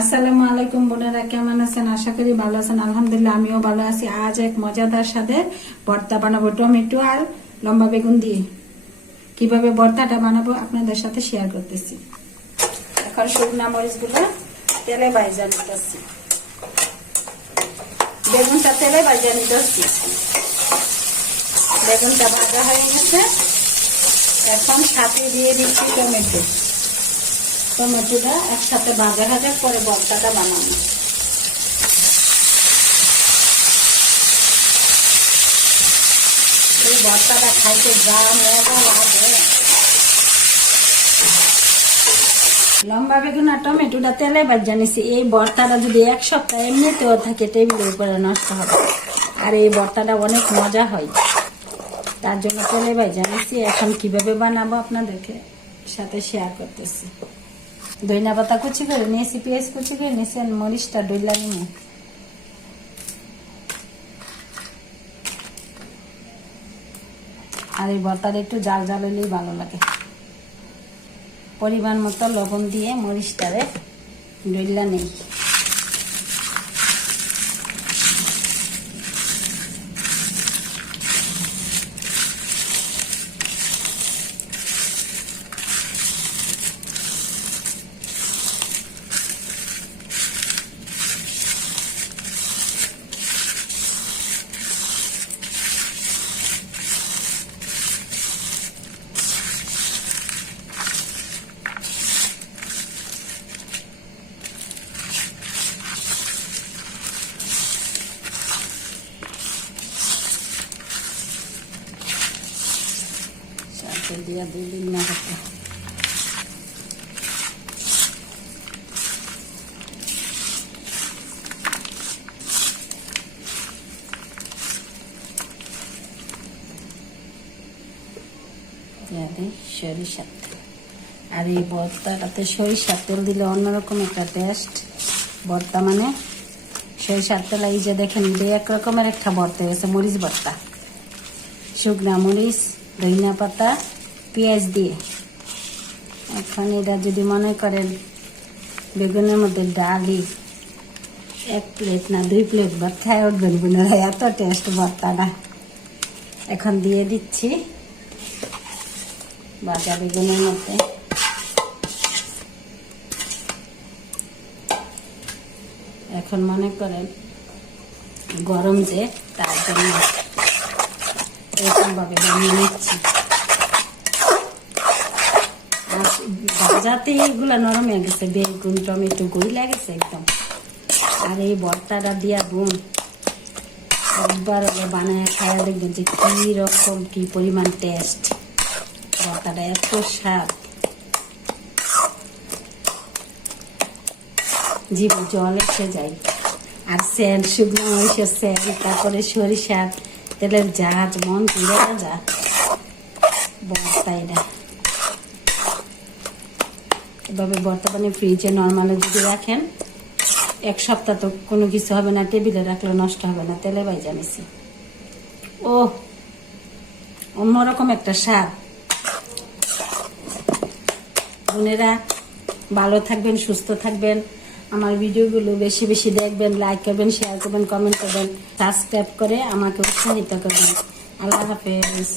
আসসালামু আলাইকুম বোনেরা, কেমন আছেন? আশা করি ভালো আছেন। আলহামদুলিল্লাহ আমিও ভালো আছি। আজ এক মজাদার স্বাদের ভর্তা বানাবো টমেটো আর লম্বা বেগুন দিয়ে। কিভাবে ভর্তাটা বানাবো আপনাদের সাথে শেয়ার করতেছি। এখন শুকনা মরিচগুলো তেলে ভাজা নিতেছি, বেগুনটা তেলে ভাজা নিতেছি। বেগুনটা ভাজা হয়ে গেছে, এখন সাথে দিয়ে দিচ্ছি টমেটোটা একসাথে ভাজা ভাজা করে ভর্তাটা বানাবো। এই ভর্তাটা খাইতে যা মজা লাগে। লম্বা বেগুন আর টমেটোটা তেলে ভাজা নিছি। এই ভর্তাটা যদি এক সপ্তাহ এমনিতেও থাকে টেবিলের উপরে নষ্ট হবে, আর এই ভর্তাটা অনেক মজা হয়, তার জন্য তেলে ভাজা নিছি। এখন কিভাবে বানাবো আপনাদেরকে সাথে শেয়ার করতেছি। ধনিয়া পাতা কুচি করে নিয়েছি, পেঁয়াজ কুচি করে নিয়েছি, মরিচটা ডইলা নিয়ে আর এই ভর্তাটা একটু জাল জাল হলেই ভালো লাগে। পরিমাণ মতো লবণ দিয়ে মরিচটারে ডইলা নেই। দিয়া দিন না হতো সরিষার তেল। আর এই ভর্তাটাতে সরিষার তেল দিলে অন্যরকম একটা টেস্ট। ভর্তা মানে সরিষার তেল। এই যে দেখেন, এক রকমের একটা ভর্তা হয়েছে, মরিচ ভর্তা। শুকনা মরিচ, ধনিয়া পাতা, পেঁয়াজ দিয়ে। এখন এটা যদি মনে করেন বেগুনের মধ্যে ডালি 1 প্লেট না 2 প্লেট ভাত খায় উঠবেন বোনেরা, এত টেস্ট ভর্তাটা। এখন দিয়ে দিচ্ছি ভাজা বেগুনের মধ্যে। এখন মনে করেন গরম যে, তার জন্য এরকম ভাবে বানিয়ে নিচ্ছি। ভাজাতে এগুলা নরম হয়ে গেছে, বেগুন টমেটো গইলা গেছে একদম। আর এই ভর্তাটা দিয়া বোন একবার বানায় খাইয়া দেখবেন যে কি রকম, কি পরিমাণ টেস্ট। ভর্তাটা এত স্বাদ, জিভে জল এসে যায়। আর স্যান্ড, শুকনো মরিচের স্যান্ড, তারপরে সরিষার তেলের ঝাঁজ, মন পুড়ে যা ভর্তা। এটা এভাবে ভর্তা বানিয়ে ফ্রিজে নর্মালে যদি রাখেন 1 সপ্তাহ তো কোনো কিছু হবে না, টেবিলে রাখলে নষ্ট হবে না। তেলে ভাজা নিছি, ও অন্যরকম একটা স্বাদ। বোনেরা ভালো থাকবেন, সুস্থ থাকবেন। আমার ভিডিওগুলো বেশি বেশি দেখবেন, লাইক করবেন, শেয়ার করবেন, কমেন্ট করবেন, সাবস্ক্রাইব করে আমাকে উৎসাহিত করবেন। আল্লাহ হাফেজ।